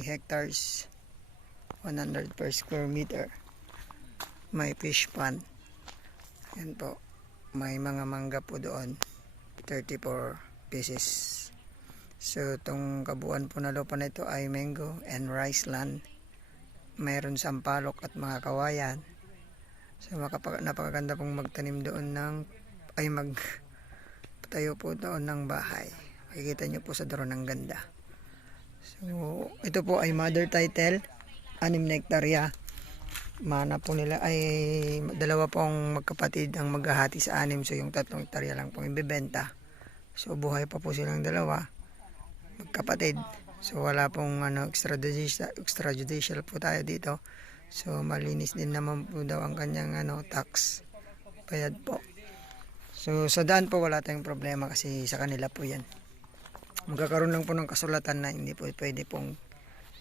hectares, 100 per square meter. May fish pond. Yan po. May mga mangga po doon. 34 pieces. So, itong kabuuan po na lupa na ito ay mango and rice land. Mayroon sampalok at mga kawayan. So, napakaganda pong magtanim doon magtayo po doon ng bahay. Makikita nyo po sa drone ng ganda. So, ito po ay mother title, 6 na hektarya. Mana po nila ay dalawa pong magkapatid ang maghahati sa 6. So, yung 3 hektarya lang pong ibebenta. So, buhay pa po silang dalawa magkapatid. So, wala pong extrajudicial po tayo dito. So, malinis din naman po daw ang kanyang tax. Bayad po. So, sa daan po wala tayong problema kasi sa kanila po yan. Magkakaroon lang po ng kasulatan na hindi po pwede pong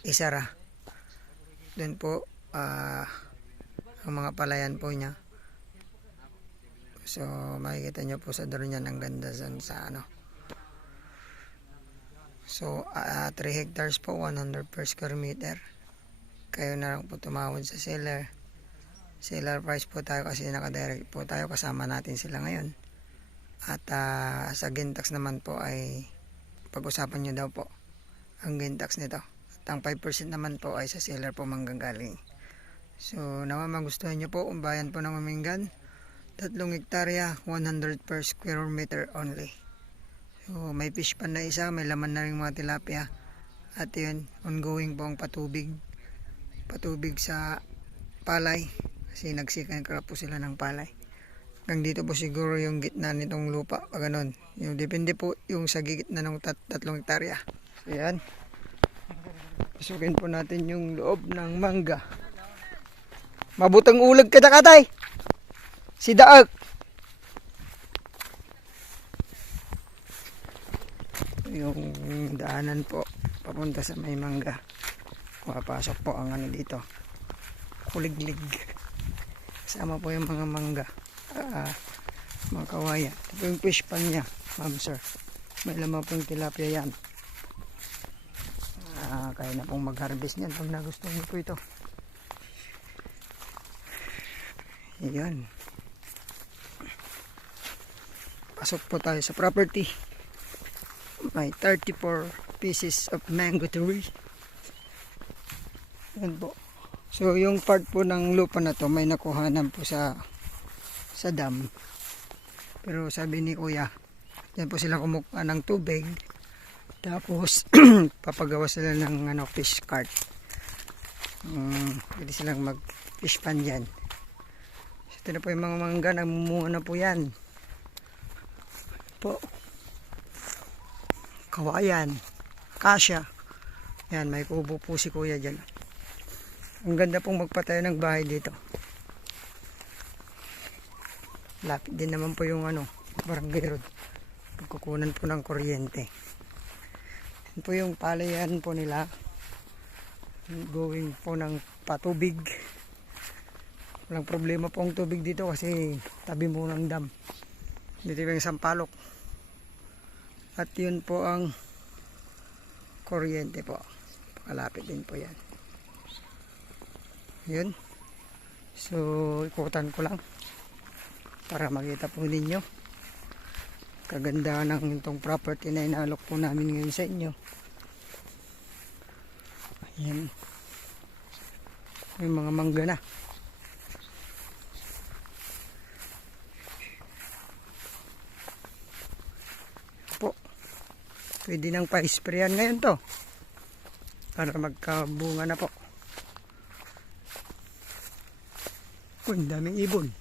isara. Doon po, ang mga palayan po niya. So, makikita nyo po sa drone yan ang ganda sa So, 3 hectares po, 100 per square meter. Kayo na lang po tumawad sa seller. Seller price po tayo kasi nakadirect po tayo, kasama natin sila ngayon. At sa Gintax naman po ay pag-usapan nyo daw po ang Gintax nito. At ang 5% naman po ay sa seller po manggagaling. So, nawa magustuhan nyo po, bayan po ng Umingan. 3 hektarya, 100 per square meter only. So, may fish pan na isa, may laman na rin mga tilapia. At yun, ongoing po ang patubig sa palay. Kasi nagsikan po sila ng palay. Hanggang dito po siguro yung gitna nitong lupa. Pag ganun. Yung, depende po yung sa gitna ng 3 hektarya. So, yan. Pasukin po natin yung loob ng mangga. Mabutang ulag kita katay. Si Daag. Yung daanan po papunta sa may mangga. Papasok po ang dito. Kuliglig. Kasama po yung mga mangga. Mga kawayan. Ito po yung fish pan niya, ma'am sir. May laman po yung tilapia yan. Kaya na pong mag-harvest niyan pag nagustuhan niyo po ito. Ayan. Pasok po tayo sa property. May 34 pieces of mango tree. Yan po. So yung part po ng lupa na to may nakuhanan po sa dam. Pero sabi ni kuya, yan po sila kumukuha ng tubig. Tapos papagawa sila ng fish cart. Pwede silang mag fish pan dyan. So, ito na po yung mga mangga, namumunga na po yan. Po. Kawayan, kasya. Yan, may kubo po si kuya dyan. Ang ganda pong magpatayo ng bahay dito. Lapit din naman po yung barangay road. Pagkukunan po ng kuryente. Yan po yung palayan po nila. Going po ng patubig. Walang problema po ang tubig dito kasi tabi mo ng dam. Dito yung sampalok. At yun po ang kuryente po. Pakalapit din po yan. Yun. So, ikutan ko lang para makita po ninyo kaganda ng itong property na inalok po namin ngayon sa inyo. Ayan. May mga mangga na. Po. Pwede nang pa-sprayan ngayon to para magkabunga na po. Ang daming ibon.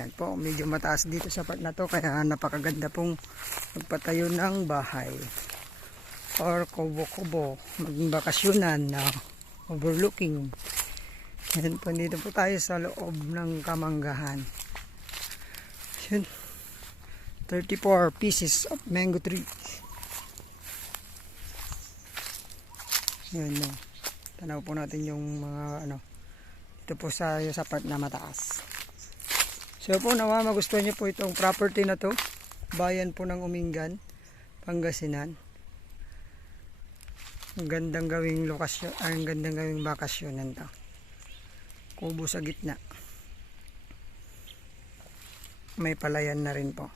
Yan po, medyo mataas dito sa part na to kaya napakaganda pong magpatayo ng bahay or kubo-kubo, maging bakasyonan na overlooking. Yan po, dito po tayo sa loob ng kamanggahan. Yan, 34 pieces of mango tree. Yan no. Tanaw po natin yung mga ito po sa part na mataas. So po, nawa magustuhan niyo po itong property na to. Bayan po ng Umingan, Pangasinan. Ang gandang gawing lokasyon, ang gandang gawing bakasyonan to. Kubo sa gitna. May palayan na rin po.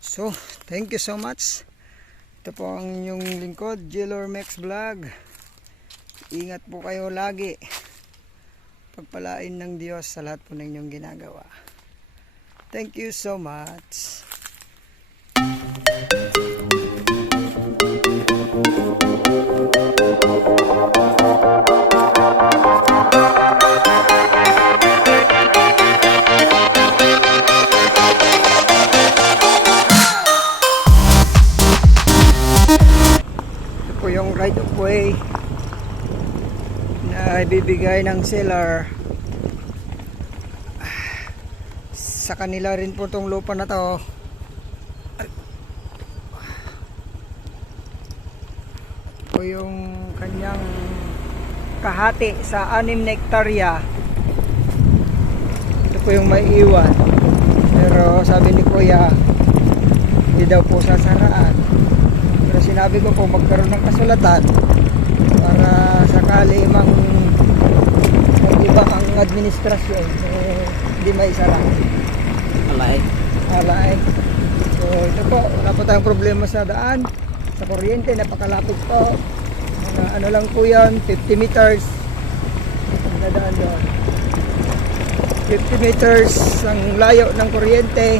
So, thank you so much. Ito po ang inyong lingkod, Jilor Mex Vlog. Ingat po kayo lagi. Pagpalain ng Diyos sa lahat po ng inyong ginagawa. Thank you so much. Ito po yung right of way na ibibigay ng seller. Sa kanila rin po itong lupa na to. Po yung kanyang kahati sa 6 na hektarya. Ito po yung may iwan. Pero sabi ni Kuya, hindi daw po sasaraan. Pero sinabi ko po magkaroon ng kasulatan para sakali mang iba ang administrasyon, hindi may isara. Alay. So ito po, wala po tayong problema sa daan. Sa kuryente, napakalapit po. Mga ano lang po yan, 50 meters. Ang nadaan doon. 50 meters ang layo ng kuryente.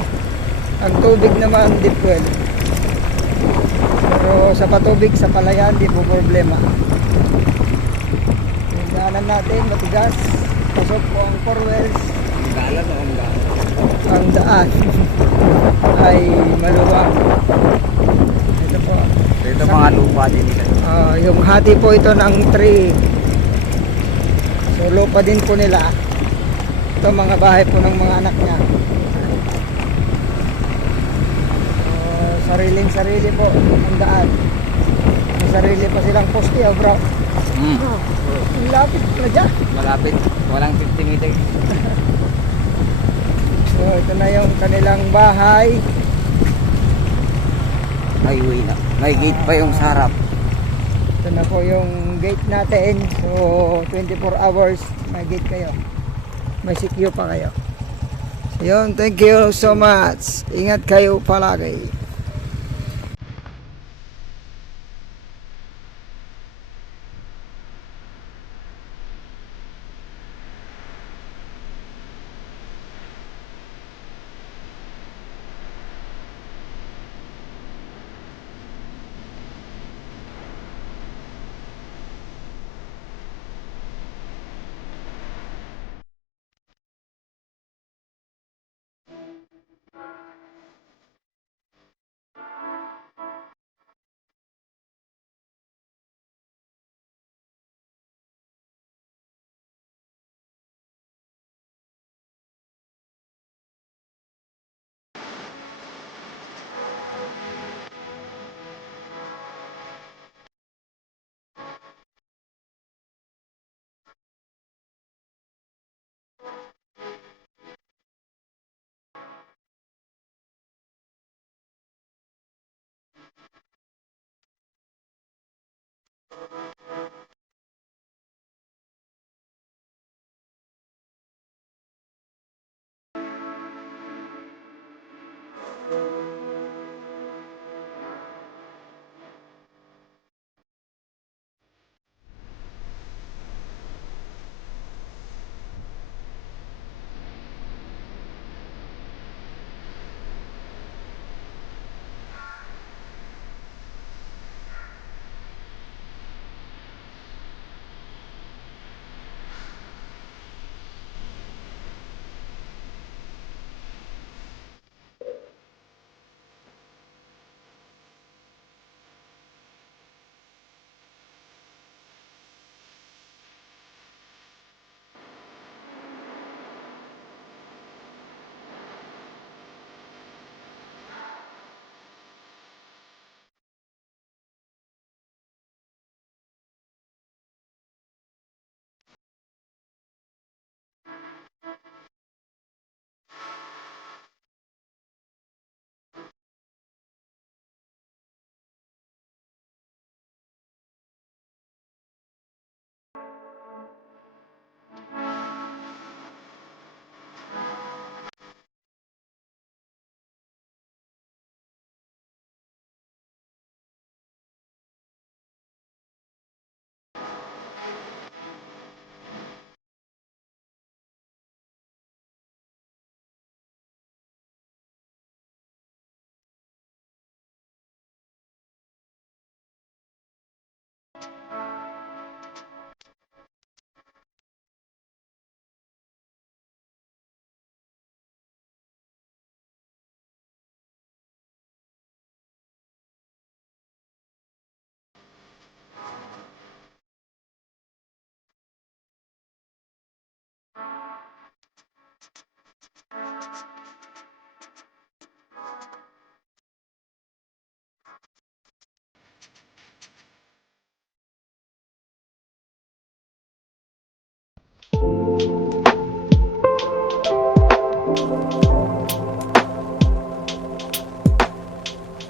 Ang tubig naman, deep well. Pero sa patubig, sa palayan, di po problema. Yung daanan natin, matigas. Pasok po ang 4 wells. Ang daan ay maluwang. Ito po. Ito mga lupa din nila. Yung hati po ito ng 3. So lupa din po nila. Ito mga bahay po ng mga anak niya. Sariling-sarili po ang daan. May sarili pa silang poste, bro. Ang lapit na dyan. Malapit. Walang 50 meters. So ito na yung kanilang bahay. Highway na. May gate pa yung sa harap. Ito na po yung gate natin. So 24 hours may gate kayo. May secure pa kayo. Yun, thank you so much. Ingat kayo palagi.